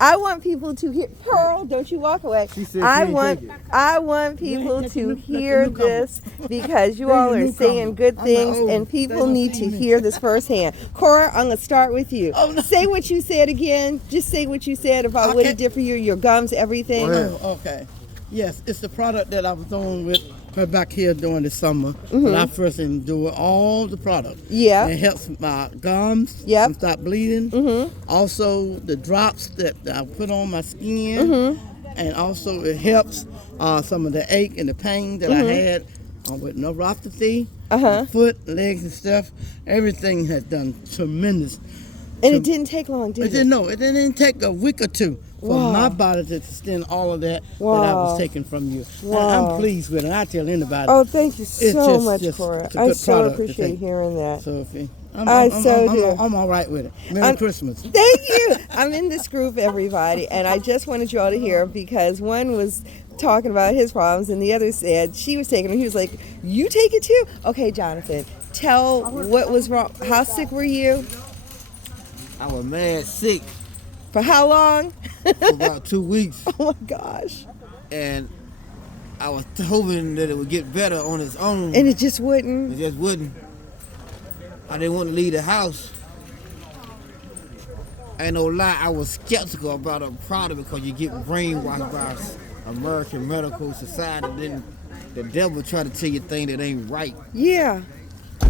I want people to hear. Pearl, don't you walk away. She said I she ain't want take it. I want people to hear this because you all are saying good things and people need to hear this firsthand. Cora, I'm gonna start with you. Say what you said again. Just say what you said about what it did for you, your gums, everything. Okay. Yes, it's the product that I was on with her back here during the summer. When I first enjoyed all the product. Yeah. It helps my gums Yep. stop bleeding. Also, the drops that I put on my skin. And also, it helps some of the ache and the pain that I had with neuropathy, foot, legs, and stuff. Everything has done tremendous. And it didn't take long, did it? It didn't take a week or two for my body to extend all of that that I was taking from you. And I'm pleased with it. I tell anybody. Oh, thank you so much, just Cora. it's a I good so product to appreciate take. hearing that. Sophie, do. I'm all right with it. Merry Christmas. Thank you. I'm in this group, everybody, and I just wanted you all to hear because one was talking about his problems and the other said she was taking it. He was like, you take it too? Okay, Jonathan, tell what was wrong. How sick were you? I was mad sick For how long? for about 2 weeks, Oh my gosh. and I was hoping that it would get better on its own. And it just It wouldn't. just wouldn't. I didn't want to leave the house. Ain't no lie, I was skeptical about a product because you get brainwashed by American Medical Society. Then the devil try to tell you things that ain't right. Yeah.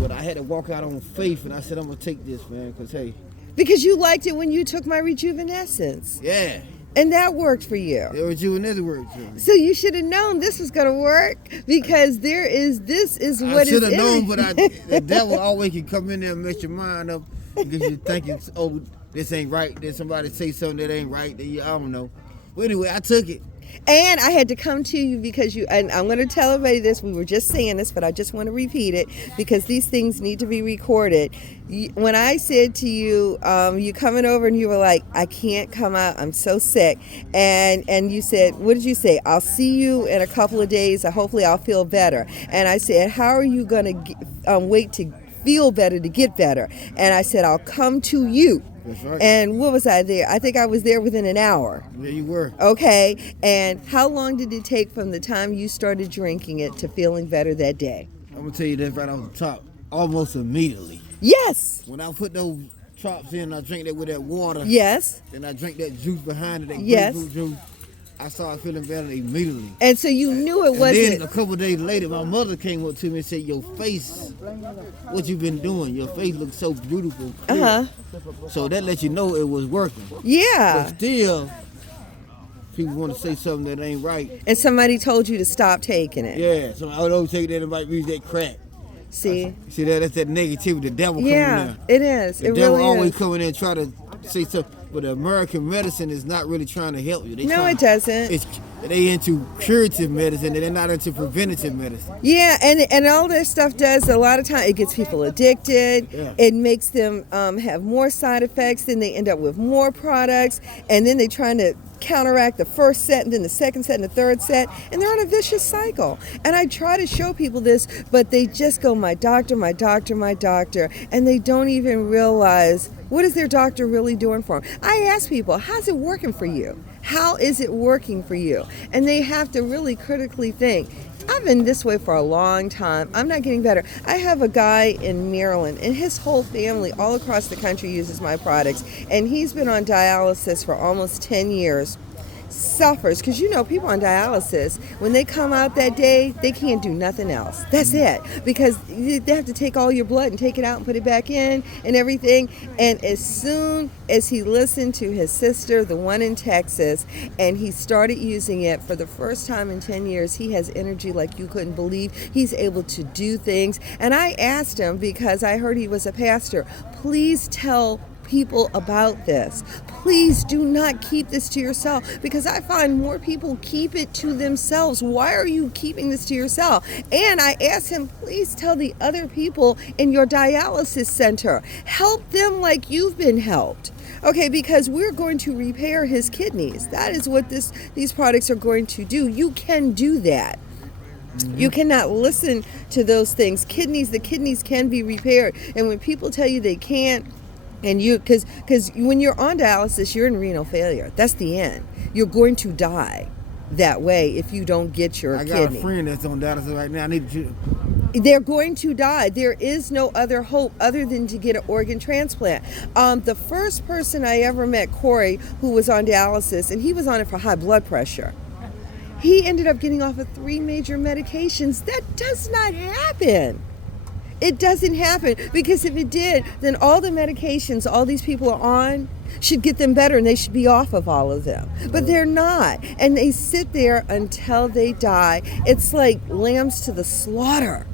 But I had to walk out on faith, and I said, I'm going to take this, man, because, hey, Because you liked it when you took my rejuvenescence. yeah, And that worked for you. it was you and this word to me. So you should have known this was going to work because this is I what is should have in known, it. but the devil always can come in there and mess your mind up because you thinking, oh, this ain't right. Then somebody say something that ain't right. Then I don't know. But anyway, I took it. And I had to come to you because and I'm going to tell everybody this. We were just saying this, but I just want to repeat it because these things need to be recorded. When I said to you, you coming over and you were like, I can't come out. I'm so sick. And you said, what did you say? I'll see you in a couple of days. Hopefully I'll feel better. And I said, how are you going to wait to feel better to get better? And I said, I'll come to you. That's right. And what was I there? I think I was there within an hour. There you were. Okay, and how long did it take from the time you started drinking it to feeling better that day? I'm going to tell you this right off the top. Almost immediately. Yes. When I put those drops in, I drink that with that water. Yes. Then I drink that juice behind it, that Yes. grapefruit juice. I started feeling better immediately. And so you knew it And wasn't. then a couple days later, my mother came up to me and said, your face, what you been doing? Your face looks so beautiful. So that lets you know it was working. But Yeah. still, people want to say something that ain't right. And somebody told you to stop taking it. Yeah, so I don't take that and might use that crack. See? See that's that negativity, the devil coming Yeah, there. it is. The It devil really always is. come in there and try to say something. But the American medicine is not really trying to help you. No, it doesn't. They into curative medicine and they're not into preventative medicine. Yeah, and all this stuff does a lot of time. It gets people addicted. Yeah. It makes them have more side effects. Then they end up with more products, and then they're trying to counteract the first set, and then the second set, and the third set, and they're on a vicious cycle. And I try to show people this, but they just go, my doctor, my doctor, my doctor, and they don't even realize what is their doctor really doing for them. I ask people, how's it working for you? How is it working for you? And they have to really critically think. I've been this way for a long time. I'm not getting better. I have a guy in Maryland, and his whole family all across the country uses my products, and he's been on dialysis for almost 10 years. Suffers, because you know people on dialysis, when they come out that day, they can't do nothing else. That's it, because they have to take all your blood and take it out and put it back in and everything. And as soon as he listened to his sister, the one in Texas, and he started using it for the first time in 10 years, he has energy like you couldn't believe. He's able to do things. And I asked him, because I heard he was a pastor, please tell people about this. Please do not keep this to yourself, because I find more people keep it to themselves. Why are you keeping this to yourself? And I asked him, please tell the other people in your dialysis center. Help them like you've been helped. Okay, because we're going to repair his kidneys. That is what these products are going to do. You can do that. You cannot listen to those things. The kidneys can be repaired. And when people tell you they can't, And because when you're on dialysis, you're in renal failure. That's the end. You're going to die that way if you don't get your I got kidney. a friend that's on dialysis right now. I need to. They're going to die. There is no other hope other than to get an organ transplant. The first person I ever met, Corey, who was on dialysis, and he was on it for high blood pressure. He ended up getting off of 3 major medications. That does not happen. It doesn't happen, because if it did, then all the medications all these people are on should get them better, and they should be off of all of them. But they're not, and they sit there until they die. It's like lambs to the slaughter.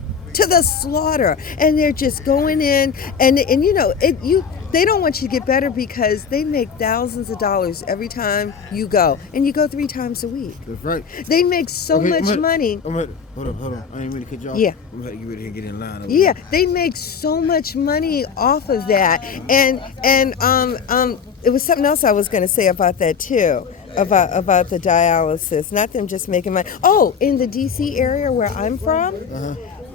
And they're just going in, and you know, they don't want you to get better, because they make thousands of dollars every time you go, and you go 3 times a week. That's right. They make so much money. Hold on. I ain't mean to cut you off. Yeah. I'm gonna get ready to get in line. Yeah, they make so much money off of that, and it was something else I was going to say about that too, about the dialysis. Not them just making money. Oh, in the D.C. area where I'm from,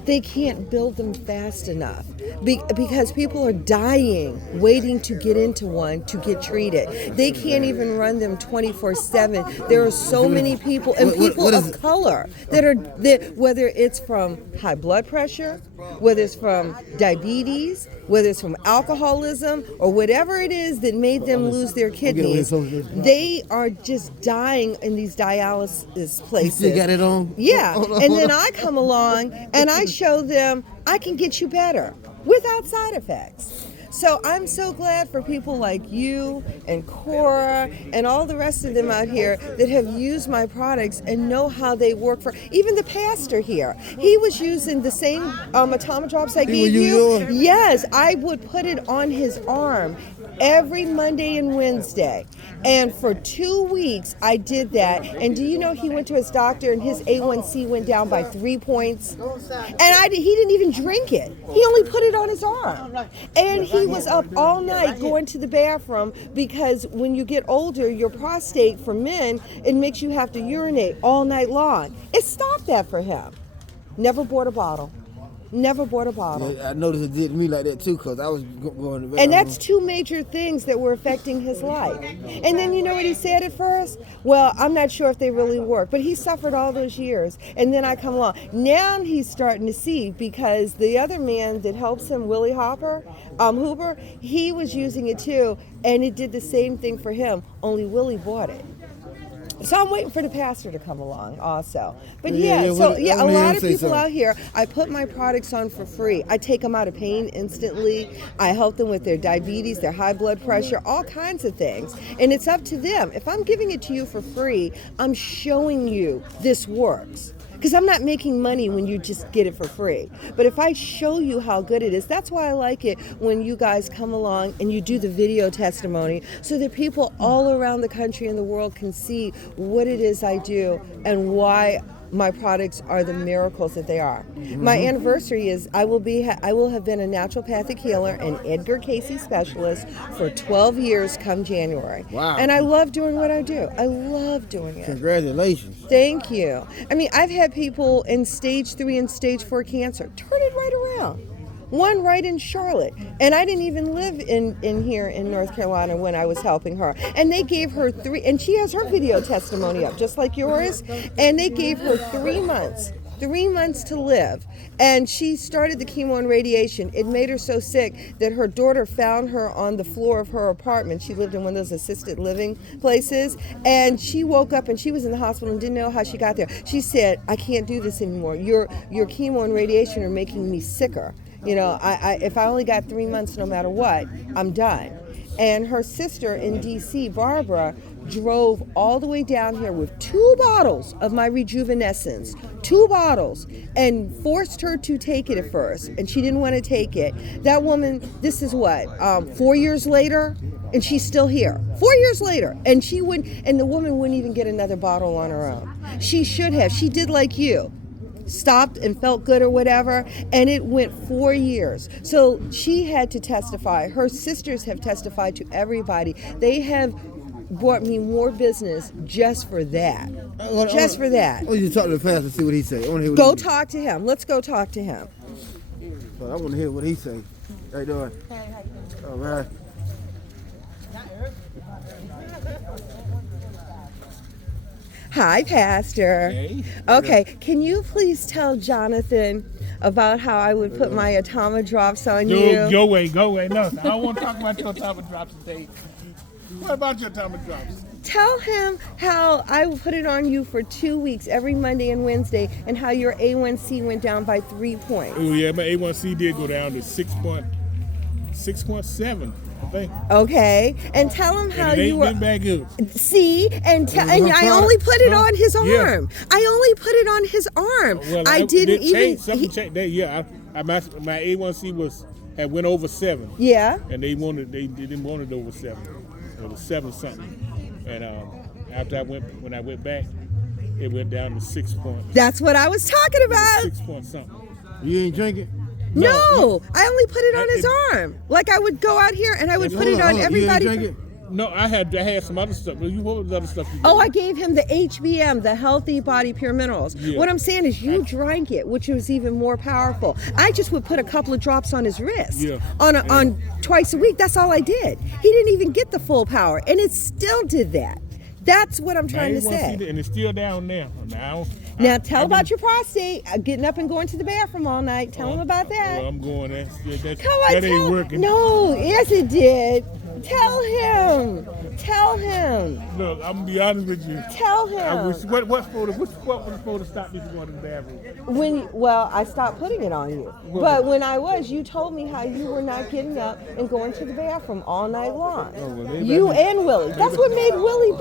they can't build them fast enough because people are dying waiting to get into one to get treated. They can't even run them 24/7. There are so many people, and people of color that whether it's from high blood pressure, whether it's from diabetes, whether it's from alcoholism, or whatever it is that made them lose their kidneys, they are just dying in these dialysis places. You still got it on? Yeah, and then I come along and I show them I can get you better without side effects. So I'm so glad for people like you and Cora and all the rest of them out here that have used my products and know how they work. For even the pastor here, he was using the same Atomic Drops I gave you. Yes, I would put it on his arm every Monday and Wednesday. And for 2 weeks, I did that. And do you know he went to his doctor and his A1C went down by 3 points? And he didn't even drink it. He only put it on his arm. And he was up all night going to the bathroom, because when you get older, your prostate for men, it makes you have to urinate all night long. It stopped that for him. Never bought a bottle. Never bought a bottle. Yeah, I noticed it did me like that too, because I was going to bed. And that's 2 major things that were affecting his life. And then you know what he said at first? Well, I'm not sure if they really work, but he suffered all those years. And then I come along. Now he's starting to see, because the other man that helps him, Willie Hooper, he was using it too, and it did the same thing for him, only Willie bought it. So I'm waiting for the pastor to come along also. But a lot of people out here, I put my products on for free. I take them out of pain instantly. I help them with their diabetes, their high blood pressure, all kinds of things. And it's up to them. If I'm giving it to you for free, I'm showing you this works. Because I'm not making money when you just get it for free. But if I show you how good it is, that's why I like it when you guys come along and you do the video testimony, so that people all around the country and the world can see what it is I do and why my products are the miracles that they are. My anniversary is I will have been a naturopathic healer and Edgar Cayce specialist for 12 years come January. Wow. And I love doing what I do. I love doing it. Congratulations. Thank you. I mean, I've had people in stage 3 and stage 4 cancer turn it right around. One right in Charlotte. And I didn't even live in here in North Carolina when I was helping her. And they gave her 3, and she has her video testimony up, just like yours. And they gave her 3 months. 3 months to live. And she started the chemo and radiation. It made her so sick that her daughter found her on the floor of her apartment. She lived in one of those assisted living places. And she woke up and she was in the hospital and didn't know how she got there. She said, I can't do this anymore. Your chemo and radiation are making me sicker. You know, if I only got 3 months, no matter what, I'm done. And her sister in D.C., Barbara, drove all the way down here with 2 bottles of my Rejuvenescence, 2 bottles, and forced her to take it at first. And she didn't want to take it. That woman, this is what, 4 years later, and she's still here. 4 years later, and the woman wouldn't even get another bottle on her own. She should have. She did like you. Stopped and felt good or whatever, and it went 4 years. So she had to testify. Her sisters have testified to everybody. They have brought me more business just for that. Just for that. Oh, you talk to the pastor and see what he say. I want to hear Go talk to him. Let's go talk to him. I want to hear what he say. How you doing? All right. Hi, Pastor. Hey. Okay, can you please tell Jonathan about how I would put my Atama drops on you? Go away. No, I don't want to talk about your atomic drops today. What about your atomic drops? Tell him how I will put it on you for 2 weeks, every Monday and Wednesday, and how your A1C went down by 3 points. Oh yeah, my A1C did go down to 6.7, I think. Okay, and tell him how And it you ain't were. been back good. See, and I only put it on his Yeah. arm. I only put it on his arm. I didn't even. Something changed that. Yeah, my A1C had went over 7. Yeah. And they didn't want it over 7. It was 7 something. And after when I went back, it went down to 6 points. That's what I was talking about. 6 point something. You ain't drinking? No, I only put it on his arm. Like I would go out here and I would put it on everybody. You ain't drinking? No, I had some other stuff. What was the other stuff you did? Oh, I gave him the HBM, the Healthy Body Pure Minerals. Yeah. What I'm saying is you drank it, which was even more powerful. I just would put a couple of drops on his wrist. Yeah. On twice a week. That's all I did. He didn't even get the full power, and it still did that. That's what I'm trying to say. And it's still down now. Now tell about your prostate, getting up and going to the bathroom all night. Tell him about that. Well, I'm going. That Come on, ain't working. No, yes it did. Tell him. Tell him. Look, I'm gonna be honest with you. Tell him. I wish, what was supposed to stop me from going to the bathroom? I stopped putting it on you. But when I was, you told me how you were not getting up and going to the bathroom all night long. Oh, well, maybe You I need- and Willie. That's what made Willie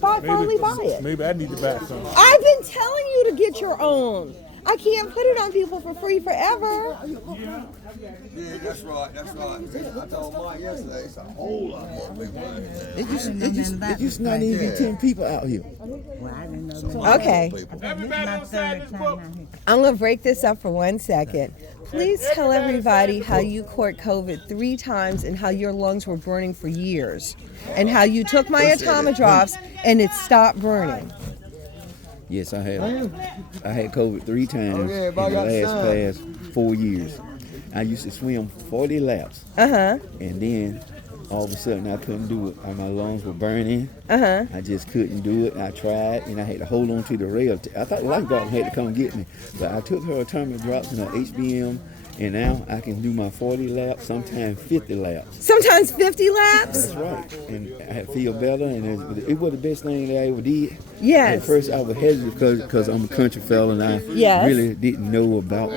finally buy it. Maybe I need to buy some. I've been telling you to get your own. I can't put it on people for free forever. Yeah, that's right. I told Mike yesterday, it's a whole lot more people out here. It just not even 10 people out here. Okay. Everybody on side this book. I'm going to break this up for 1 second. Please tell everybody how you caught COVID 3 times and how your lungs were burning for years. And how you took my Atama drops and it stopped burning. Yes, I had COVID 3 times Okay, in the past 4 years. I used to swim 40 laps, Uh-huh. and then all of a sudden I couldn't do it. My lungs were burning. Uh-huh. I just couldn't do it. I tried, and I had to hold on to the rail. I thought the lifeguard had to come get me, but I took her atomic drops and her HBM, and now I can do my 40 laps, sometimes 50 laps. Sometimes 50 laps? That's right, and I feel better, and it was the best thing that I ever did. Yes. At first I was hesitant because I'm a country fella and I Yes. really didn't know about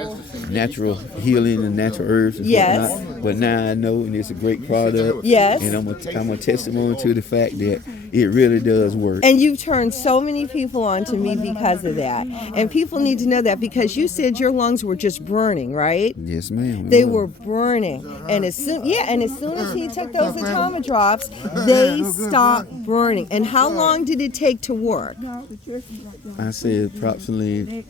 natural healing and natural herbs and Yes. whatnot. But now I know, and it's a great product. Yes. And I'm a testimony to the fact that it really does work. And you've turned so many people on to me because of that. And people need to know that because you said your lungs were just burning, right? Yes, ma'am. They were burning. And as soon as he took those Atama drops, they stopped burning. And how long did it take to work? I said approximately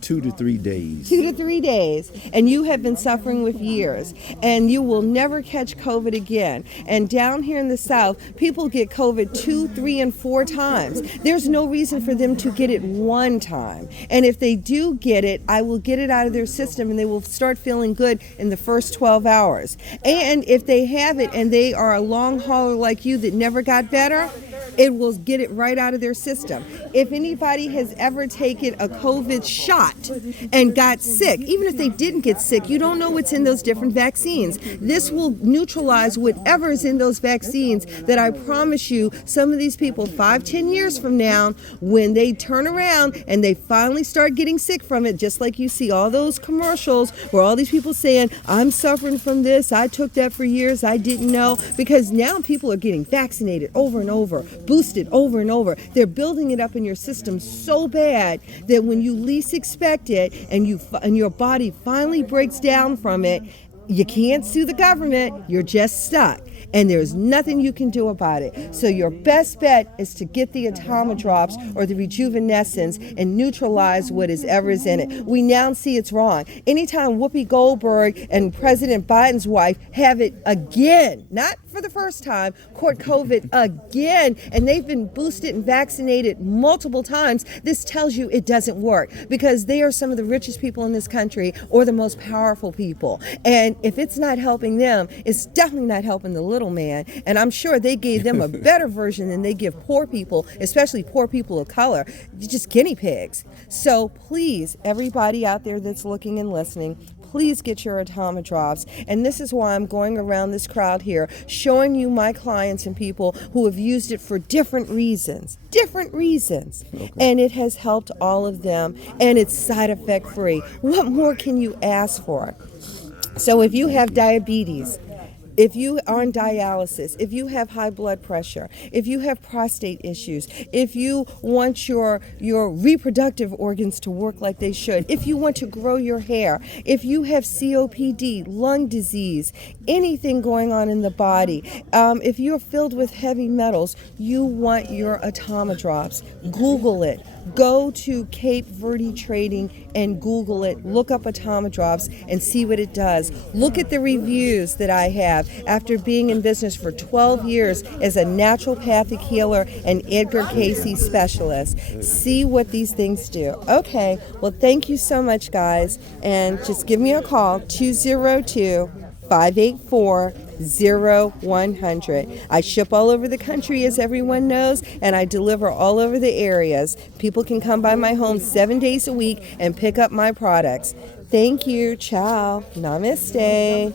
2 to 3 days. 2 to 3 days, and you have been suffering with years, and you will never catch COVID again. And down here in the South, people get COVID 2, 3, and 4 times. There's no reason for them to get it 1 time. And if they do get it, I will get it out of their system, and they will start feeling good in the first 12 hours. And if they have it and they are a long hauler like you that never got better, it will get it right out of their system. If anybody has ever taken a COVID shot and got sick, even if they didn't get sick, you don't know what's in those different vaccines. This will neutralize whatever is in those vaccines that I promise you, some of these people 5, 10 years from now, when they turn around and they finally start getting sick from it, just like you see all those commercials where all these people saying, I'm suffering from this, I took that for years, I didn't know, because now people are getting vaccinated over and over, boosted over and over. They're building it up in your system so bad that when you least expect it and your body finally breaks down from it, you can't sue the government, you're just stuck. And there's nothing you can do about it. So your best bet is to get the Atama drops or the Rejuvenescence and neutralize what is ever is in it. We now see it's wrong. Anytime Whoopi Goldberg and President Biden's wife have it again, not for the first time, caught COVID again, and they've been boosted and vaccinated multiple times. This tells you it doesn't work because they are some of the richest people in this country or the most powerful people. And if it's not helping them, it's definitely not helping the little man. And I'm sure they gave them a better version than they give poor people, especially poor people of color, just guinea pigs. So please, everybody out there that's looking and listening, please get your Atama drops. And this is why I'm going around this crowd here, showing you my clients and people who have used it for different reasons. And it has helped all of them, and it's side effect free. What more can you ask for? So if you have diabetes, if you are on dialysis, if you have high blood pressure, if you have prostate issues, if you want your reproductive organs to work like they should, if you want to grow your hair, if you have COPD, lung disease, anything going on in the body, if you're filled with heavy metals, you want your Atama drops. Google it. Go to Cape Verde Trading and Google it. Look up Atama drops and see what it does. Look at the reviews that I have after being in business for 12 years as a naturopathic healer and Edgar Cayce specialist. See what these things do. Okay, well, thank you so much, guys. And just give me a call, 202-584-0100. I ship all over the country, as everyone knows, and I deliver all over the areas. People can come by my home 7 days a week and pick up my products. Thank you. Ciao. Namaste.